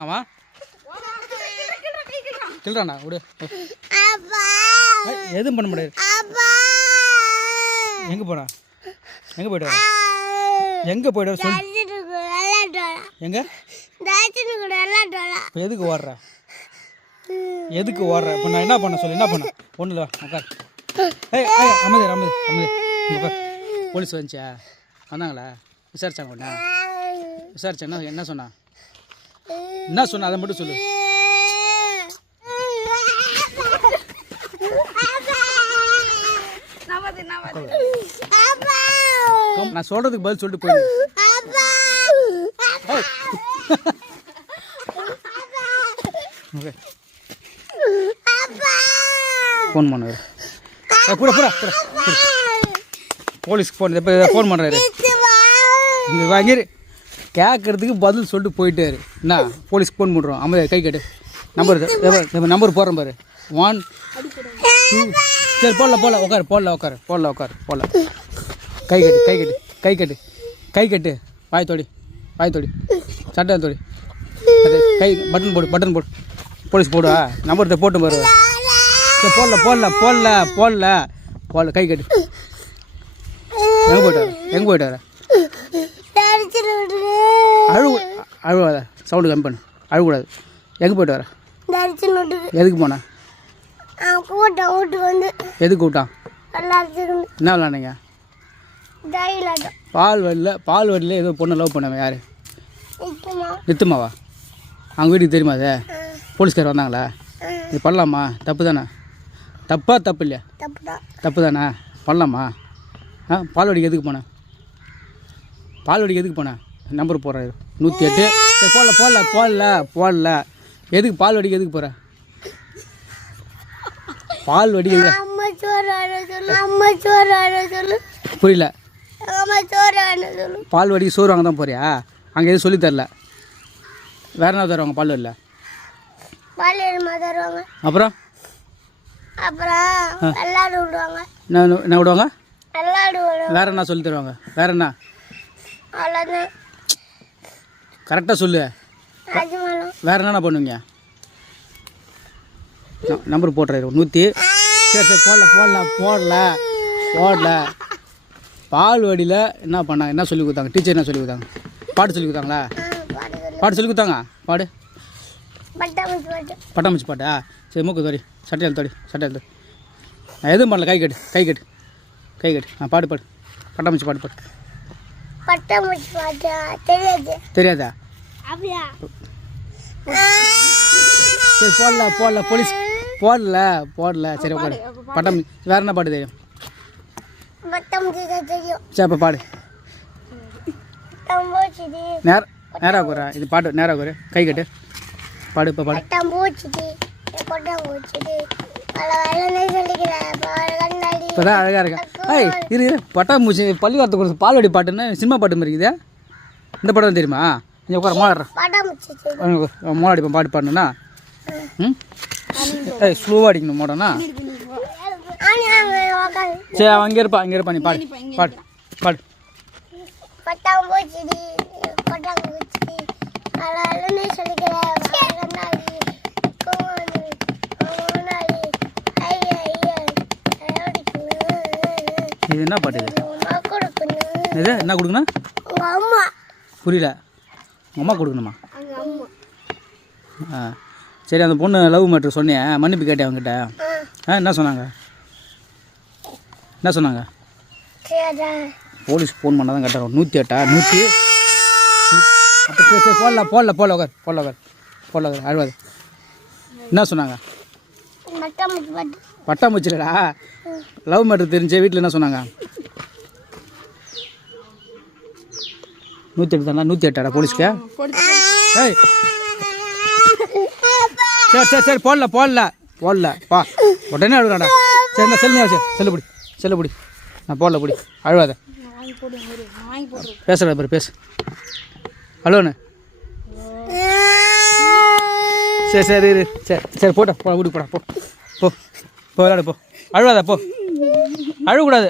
ஆமா. கிள்றானா விடு. எதுவும் பண்ண முடியாது. எங்கே போனா? எங்கே போயிட்டு வர? எங்கே போயிட்டு வர? சொல்லு. எங்கே? இப்போ எதுக்கு ஓடுற? எதுக்கு ஓடுற? இப்போ நான் என்ன பண்ண? சொல்லு என்ன பண்ண? ஒன்றும் இல்லை உட்கார் ஏய் ஏய் அமைதி அமைதி அமைதி. உட்கார் போலீஸ் வந்துச்சா வந்தாங்களா? விசாரிச்சாங்க உடனே விசாரிச்சா என்ன என்ன சொன்னா? என்ன சொன்ன? அதை மட்டும் சொல்லு. நான் சொல்கிறதுக்கு பதில் சொல்லிட்டு போயிடு. ஓகே. ஃபோன் பண்ணு. கூட கூட போலீஸ்க்கு ஃபோன் ஃபோன் பண்ணுறாரு இங்கே வாங்கி கேட்குறதுக்கு பதில் சொல்லிட்டு போயிட்டாரு. என்ன? போலீஸ்க்கு ஃபோன் பண்ணுறோம் அமைதியா கை கட்டு. நம்பர் நம்பர் போடுறேன் பாரு. ஒன் டூ சரி போடல போடல. உட்காரு போடல உட்காரு போடல உட்காரு போடல. கை கட்டு கை கட்டு கை கட்டு கை கட்டு. வாய் தோடி வாய் தோடி. சட்டை தோடி. அது கை பட்டன் போடு பட்டன் போடு. போலீஸ் போடுவா. நம்பர் போட்டு பாரு. சரி போடல போடல போடல போடல. போடல கை கட்டு. எங்கே போயிட்டு வர எங்கே போயிட்டு வர அழுவு அழுவாத சவுண்டு கம்மி பண்ணு. அழுகக்கூடாது. எங்கே போயிட்டு வர? எதுக்கு போன? கூட்டம் வீட்டுக்கு வந்து. எதுக்கு கூப்பிட்டான் என்ன விளாண்டீங்க? பால் வழியில் பால் வழியில் ஏதோ பொண்ணை லவ் பண்ணவன் யார்? நித்துமாவா? அவங்க வீட்டுக்கு தெரியுமா அது? போலீஸ்கார் வந்தாங்களா? இது பண்ணலாமா? தப்பு தானே தப்பா தப்பு இல்லையா? தப்பு தான் தப்பு தானே பண்ணலாமா? ஆ பால்வாடிக்கு எதுக்கு போனேன் பால்வாடிக்கு எதுக்கு போனேன் நம்பர் போடுறேன் நூற்றி எட்டு. சரி போடல போடல போடல போடல. எதுக்கு போகிற பால்வாடி எதுக்கு சொல்லு சோறு ஆட சொல்லு. புரியல. சொல்லு. பால்வாடிக்கு சோறு வாங்க தான் போறியா? அங்கே எதுவும் சொல்லித் தரல. வேற என்ன தருவாங்க? பாலியல்மா தருவாங்க? அப்புறம்? என்ன விடுவாங்க? வேற என்ன சொல்லி தருவாங்க? வேற என்ன? கரெக்டாக சொல்லு. வேற என்னென்ன பண்ணுவீங்க? நம்பர் போட்டுறாரு நூற்றி சரி சரி போடல போடல போடல போடல. பால்வாடியில் என்ன பண்ணாங்க என்ன சொல்லி கொடுத்தாங்க? டீச்சர் என்ன சொல்லி கொடுத்தாங்க? பாட்டு சொல்லி கொடுத்தாங்களா? பாட்டு சொல்லு பாட்டு கொடுத்தாங்க? பாடு. பட்டாமூச்சி பாட்டு. பாட்டா? சரி மூக்கு தோடி. சட்டையால் தோடி சட்டையால் தோடி. நான் எதுவும் பண்ணல. கை கட்டு கை கட்டு. கை கட்டு. ஆ பாடு பாடு. பட்டாம்பூச்சி பாட்டு பாடு. பட்டாமூச்சி பாட்டு தெரியாது. தெரியாதா? அப்படியா? சரி போடல போடல போலீஸ் போடல போடல. சரி உட்காரு. பட்டம் வேற என்ன பாட்டு தெரியும். சரி அப்போ பாடு. நேர நேராக கூற இது பாட்டு நேராக கூறு கை கட்டு. பாடு இப்போ பாடு. இப்போ தான் அழகாக இருக்கா? ஏய் இரு இரு. பட்டாம்பூச்சி பள்ளிவாரத்து கொடுத்து பால்வாடி பாட்டுன்னு சினிமா பாட்டு மாதிரி இருக்குதே. இந்த படம் தெரியுமா? கொஞ்சம் உட்கார பட்டாம்பூச்சி தெரியும் மோடாடிப்பேன் பாட்டு பாடணுன்னா ம்? ஏய் ஸ்லோவாக அடிக்கணும் மோடனா. சரி அவன் இங்கே இருப்பா இங்கே இருப்பா நீ பாடு பாடு பாடு. பல வேலை சொல்லிக்கிறேன் பல கண்ணாடி கோமாடி கோமாடி ஐயா ஐயா இது என்ன பாட்டு இது? இது என்ன கொடுக்கணும்? அம்மா புரியல. உங்கள் அம்மா கொடுக்கணுமா? ஆ. சரி அந்த பொண்ணு லவ் மேட்ரு சொன்னேன் மன்னிப்பு கேட்டேன் அவங்ககிட்ட ஆ என்ன சொன்னாங்க? என்ன சொன்னாங்க? போலீஸ் ஃபோன் பண்ணால் தான் கேட்டாங்க நூற்றி எட்டா? நூற்றி அப்போ சரி சரி போடல போடல போடல உட்கார் போடல உட்கார் போடல உட்கார். அழுவாது. என்ன சொன்னாங்க? பட்டாம்பூச்சிலடா லவ் மேட்ரு தெரிஞ்ச வீட்டில் என்ன சொன்னாங்க? நூற்றி எட்டு தானே நூற்றி எட்டாடா போலீஸ்க்கு? ஏய். சரி சரி சரி போடல போடல போடல. பா உடனே அழுகாடா சரி செல்லு ஆச்சு செல்லு பிடி செல்லு பிடி. நான் போடல பிடி. அழுவாத. பேசுகிறா பாரு பேசு. ஹலோண்ணே சரி சரி சரி சரி போட்டா போ விடு போடா போ போ. போ விளாடு போ. அழுவாத போ. அழுகக்கூடாது